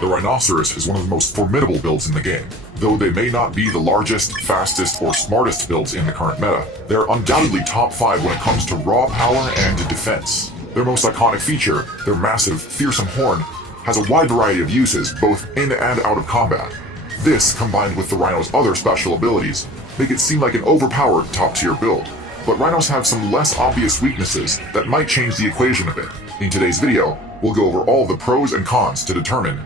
The Rhinoceros is one of the most formidable builds in the game. Though they may not be the largest, fastest, or smartest builds in the current meta, they're undoubtedly top 5 when it comes to raw power and defense. Their most iconic feature, their massive, fearsome horn, has a wide variety of uses both in and out of combat. This, combined with the Rhino's other special abilities, make it seem like an overpowered top-tier build. But Rhinos have some less obvious weaknesses that might change the equation a bit. In today's video, we'll go over all the pros and cons to determine.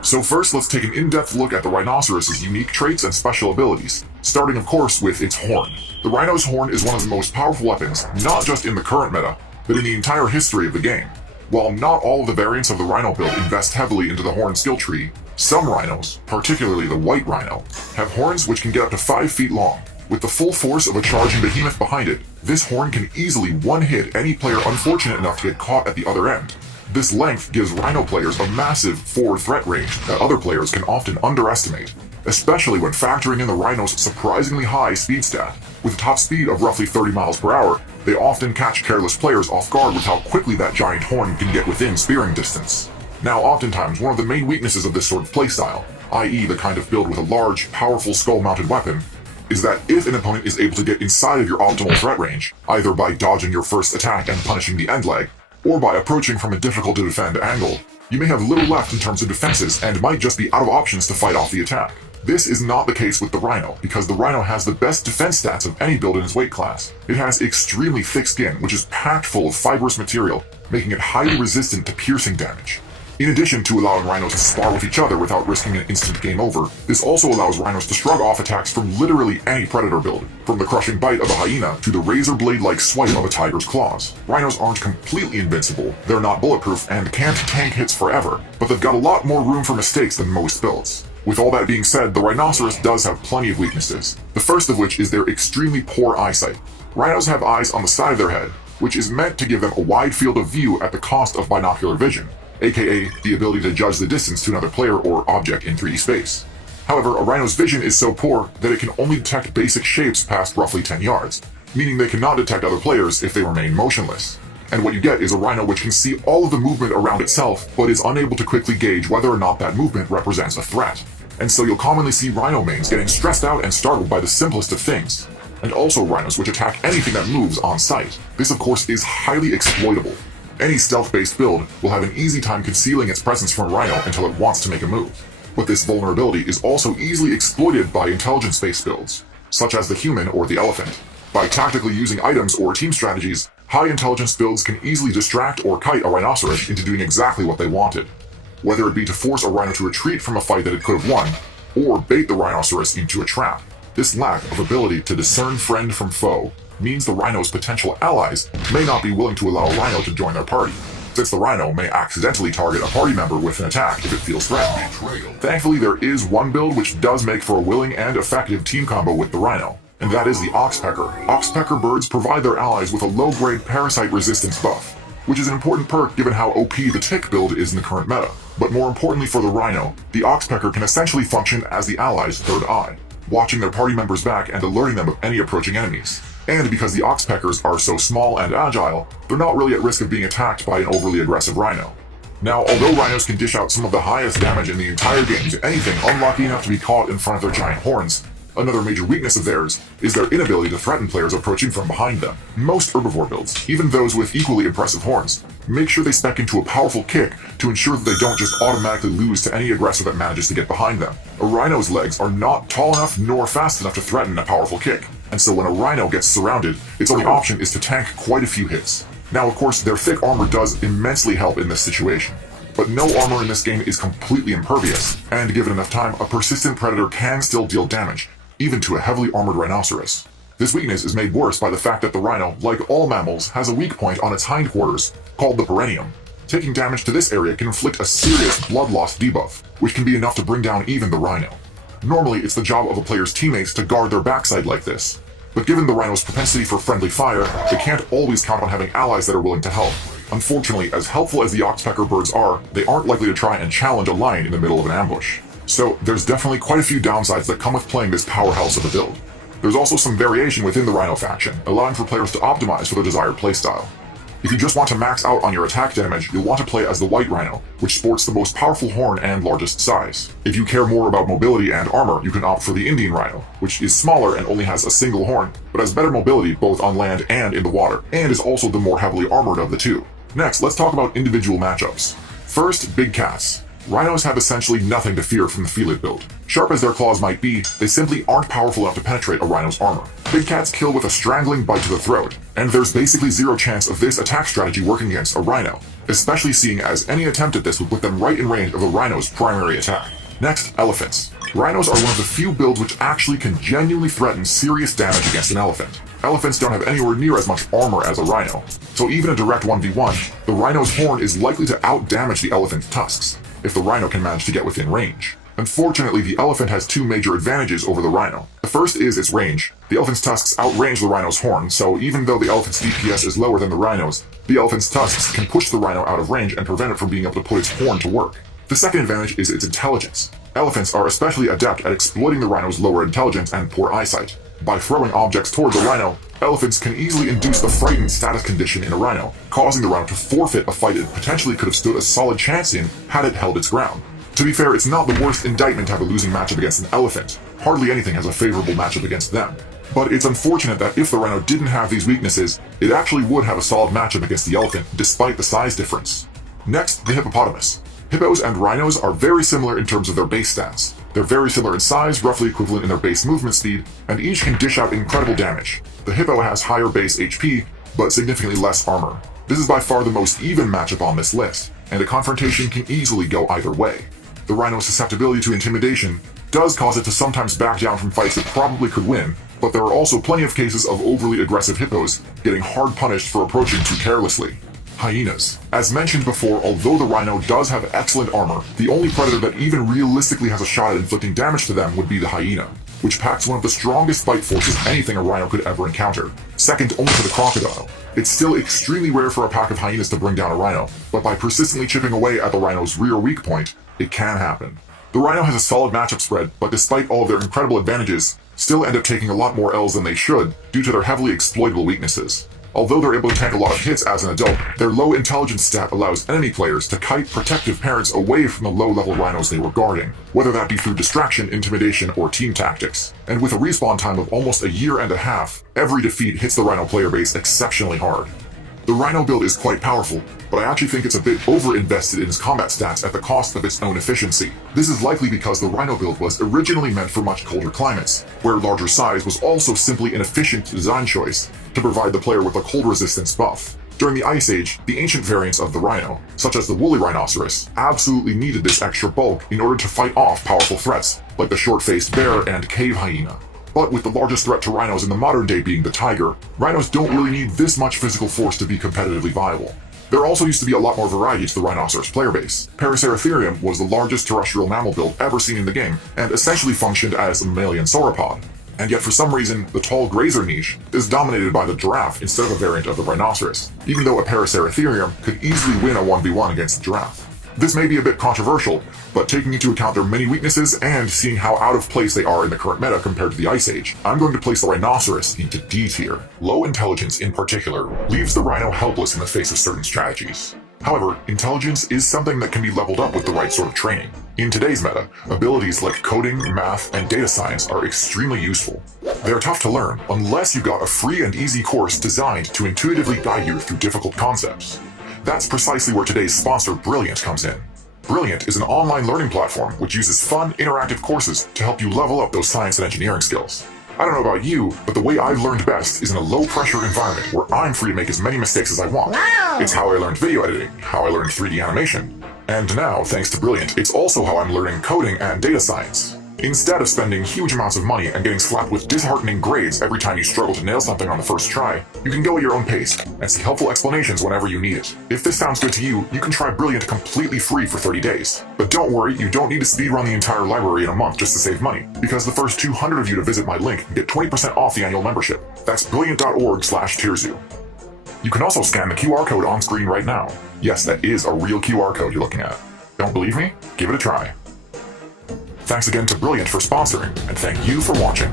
So first, let's take an in-depth look at the Rhinoceros' unique traits and special abilities, starting of course with its horn. The Rhino's horn is one of the most powerful weapons, not just in the current meta, but in the entire history of the game. While not all of the variants of the Rhino build invest heavily into the horn skill tree, some Rhinos, particularly the White Rhino, have horns which can get up to 5 feet long. With the full force of a charging behemoth behind it, this horn can easily one-hit any player unfortunate enough to get caught at the other end. This length gives Rhino players a massive forward threat range that other players can often underestimate, especially when factoring in the Rhino's surprisingly high speed stat. With a top speed of roughly 30 miles per hour, they often catch careless players off guard with how quickly that giant horn can get within spearing distance. Now, oftentimes, one of the main weaknesses of this sort of playstyle, i.e. the kind of build with a large, powerful skull-mounted weapon, is that if an opponent is able to get inside of your optimal threat range, either by dodging your first attack and punishing the end leg, or by approaching from a difficult-to-defend angle, you may have little left in terms of defenses and might just be out of options to fight off the attack. This is not the case with the Rhino, because the Rhino has the best defense stats of any build in its weight class. It has extremely thick skin, which is packed full of fibrous material, making it highly resistant to piercing damage. In addition to allowing Rhinos to spar with each other without risking an instant game over, this also allows Rhinos to shrug off attacks from literally any predator build, from the crushing bite of a hyena to the razor blade-like swipe of a tiger's claws. Rhinos aren't completely invincible, they're not bulletproof, and can't tank hits forever, but they've got a lot more room for mistakes than most builds. With all that being said, the Rhinoceros does have plenty of weaknesses, the first of which is their extremely poor eyesight. Rhinos have eyes on the side of their head, which is meant to give them a wide field of view at the cost of binocular vision, aka the ability to judge the distance to another player or object in 3D space. However, a Rhino's vision is so poor that it can only detect basic shapes past roughly 10 yards, meaning they cannot detect other players if they remain motionless. And what you get is a Rhino which can see all of the movement around itself, but is unable to quickly gauge whether or not that movement represents a threat. And so you'll commonly see Rhino mains getting stressed out and startled by the simplest of things. And also Rhinos which attack anything that moves on sight. This of course is highly exploitable. Any stealth-based build will have an easy time concealing its presence from a Rhino until it wants to make a move. But this vulnerability is also easily exploited by intelligence-based builds, such as the human or the elephant. By tactically using items or team strategies, high-intelligence builds can easily distract or kite a Rhinoceros into doing exactly what they wanted. Whether it be to force a Rhino to retreat from a fight that it could have won, or bait the Rhinoceros into a trap. This lack of ability to discern friend from foe means the Rhino's potential allies may not be willing to allow a Rhino to join their party, since the Rhino may accidentally target a party member with an attack if it feels threatened. Thankfully, there is one build which does make for a willing and effective team combo with the Rhino, and that is the Oxpecker. Oxpecker birds provide their allies with a low-grade parasite resistance buff, which is an important perk given how OP the Tick build is in the current meta. But more importantly for the Rhino, the Oxpecker can essentially function as the allies' third eye, watching their party members back and alerting them of any approaching enemies. And because the Oxpeckers are so small and agile, they're not really at risk of being attacked by an overly aggressive Rhino. Now, although Rhinos can dish out some of the highest damage in the entire game to anything unlucky enough to be caught in front of their giant horns, another major weakness of theirs is their inability to threaten players approaching from behind them. Most herbivore builds, even those with equally impressive horns, make sure they spec into a powerful kick to ensure that they don't just automatically lose to any aggressor that manages to get behind them. A Rhino's legs are not tall enough nor fast enough to threaten a powerful kick, and so when a Rhino gets surrounded, its only option is to tank quite a few hits. Now of course, their thick armor does immensely help in this situation, but no armor in this game is completely impervious, and given enough time, a persistent predator can still deal damage, even to a heavily armored Rhinoceros. This weakness is made worse by the fact that the Rhino, like all mammals, has a weak point on its hindquarters, called the perineum. Taking damage to this area can inflict a serious blood loss debuff, which can be enough to bring down even the Rhino. Normally, it's the job of a player's teammates to guard their backside like this, but given the Rhino's propensity for friendly fire, they can't always count on having allies that are willing to help. Unfortunately, as helpful as the Oxpecker birds are, they aren't likely to try and challenge a lion in the middle of an ambush. So there's definitely quite a few downsides that come with playing this powerhouse of a build. There's also some variation within the Rhino faction, allowing for players to optimize for their desired playstyle. If you just want to max out on your attack damage, you'll want to play as the White Rhino, which sports the most powerful horn and largest size. If you care more about mobility and armor, you can opt for the Indian Rhino, which is smaller and only has a single horn, but has better mobility both on land and in the water, and is also the more heavily armored of the two. Next, let's talk about individual matchups. First, big cats. Rhinos have essentially nothing to fear from the Felid build. Sharp as their claws might be, they simply aren't powerful enough to penetrate a rhino's armor. Big cats kill with a strangling bite to the throat, and there's basically zero chance of this attack strategy working against a rhino, especially seeing as any attempt at this would put them right in range of a rhino's primary attack. Next, elephants. Rhinos are one of the few builds which actually can genuinely threaten serious damage against an elephant. Elephants don't have anywhere near as much armor as a rhino, so even a direct 1v1, the rhino's horn is likely to outdamage the elephant's tusks, if the rhino can manage to get within range. Unfortunately, the elephant has two major advantages over the rhino. The first is its range. The elephant's tusks outrange the rhino's horn, so even though the elephant's DPS is lower than the rhino's, the elephant's tusks can push the rhino out of range and prevent it from being able to put its horn to work. The second advantage is its intelligence. Elephants are especially adept at exploiting the rhino's lower intelligence and poor eyesight. By throwing objects towards a rhino, elephants can easily induce the frightened status condition in a rhino, causing the rhino to forfeit a fight it potentially could have stood a solid chance in had it held its ground. To be fair, it's not the worst indictment to have a losing matchup against an elephant. Hardly anything has a favorable matchup against them. But it's unfortunate that if the rhino didn't have these weaknesses, it actually would have a solid matchup against the elephant, despite the size difference. Next, the hippopotamus. Hippos and rhinos are very similar in terms of their base stats. They're very similar in size, roughly equivalent in their base movement speed, and each can dish out incredible damage. The hippo has higher base HP, but significantly less armor. This is by far the most even matchup on this list, and a confrontation can easily go either way. The rhino's susceptibility to intimidation does cause it to sometimes back down from fights it probably could win, but there are also plenty of cases of overly aggressive hippos getting hard punished for approaching too carelessly. Hyenas. As mentioned before, although the rhino does have excellent armor, the only predator that even realistically has a shot at inflicting damage to them would be the hyena, which packs one of the strongest bite forces anything a rhino could ever encounter, second only to the crocodile. It's still extremely rare for a pack of hyenas to bring down a rhino, but by persistently chipping away at the rhino's rear weak point, it can happen. The rhino has a solid matchup spread, but despite all of their incredible advantages, still end up taking a lot more L's than they should due to their heavily exploitable weaknesses. Although they're able to tank a lot of hits as an adult, their low intelligence stat allows enemy players to kite protective parents away from the low-level rhinos they were guarding, whether that be through distraction, intimidation, or team tactics. And with a respawn time of almost a year and a half, every defeat hits the rhino player base exceptionally hard. The rhino build is quite powerful, but I actually think it's a bit over-invested in its combat stats at the cost of its own efficiency. This is likely because the rhino build was originally meant for much colder climates, where larger size was also simply an efficient design choice to provide the player with a cold resistance buff. During the Ice Age, the ancient variants of the rhino, such as the woolly rhinoceros, absolutely needed this extra bulk in order to fight off powerful threats, like the short-faced bear and cave hyena. But with the largest threat to rhinos in the modern day being the tiger, rhinos don't really need this much physical force to be competitively viable. There also used to be a lot more variety to the rhinoceros player base. Paraceratherium was the largest terrestrial mammal build ever seen in the game, and essentially functioned as a mammalian sauropod. And yet for some reason, the tall grazer niche is dominated by the giraffe instead of a variant of the rhinoceros, even though a Paraceratherium could easily win a 1v1 against the giraffe. This may be a bit controversial, but taking into account their many weaknesses and seeing how out of place they are in the current meta compared to the Ice Age, I'm going to place the rhinoceros into D tier. Low intelligence in particular leaves the rhino helpless in the face of certain strategies. However, intelligence is something that can be leveled up with the right sort of training. In today's meta, abilities like coding, math, and data science are extremely useful. They are tough to learn unless you got a free and easy course designed to intuitively guide you through difficult concepts. That's precisely where today's sponsor, Brilliant, comes in. Brilliant is an online learning platform which uses fun, interactive courses to help you level up those science and engineering skills. I don't know about you, but the way I've learned best is in a low-pressure environment where I'm free to make as many mistakes as I want. Wow. It's how I learned video editing, how I learned 3D animation, and now, thanks to Brilliant, it's also how I'm learning coding and data science. Instead of spending huge amounts of money and getting slapped with disheartening grades every time you struggle to nail something on the first try, you can go at your own pace and see helpful explanations whenever you need it. If this sounds good to you, you can try Brilliant completely free for 30 days. But don't worry, you don't need to speedrun the entire library in a month just to save money, because the first 200 of you to visit my link can get 20% off the annual membership. That's brilliant.org/Tirzu. You can also scan the QR code on screen right now. Yes, that is a real QR code you're looking at. Don't believe me? Give it a try. Thanks again to Brilliant for sponsoring, and thank you for watching.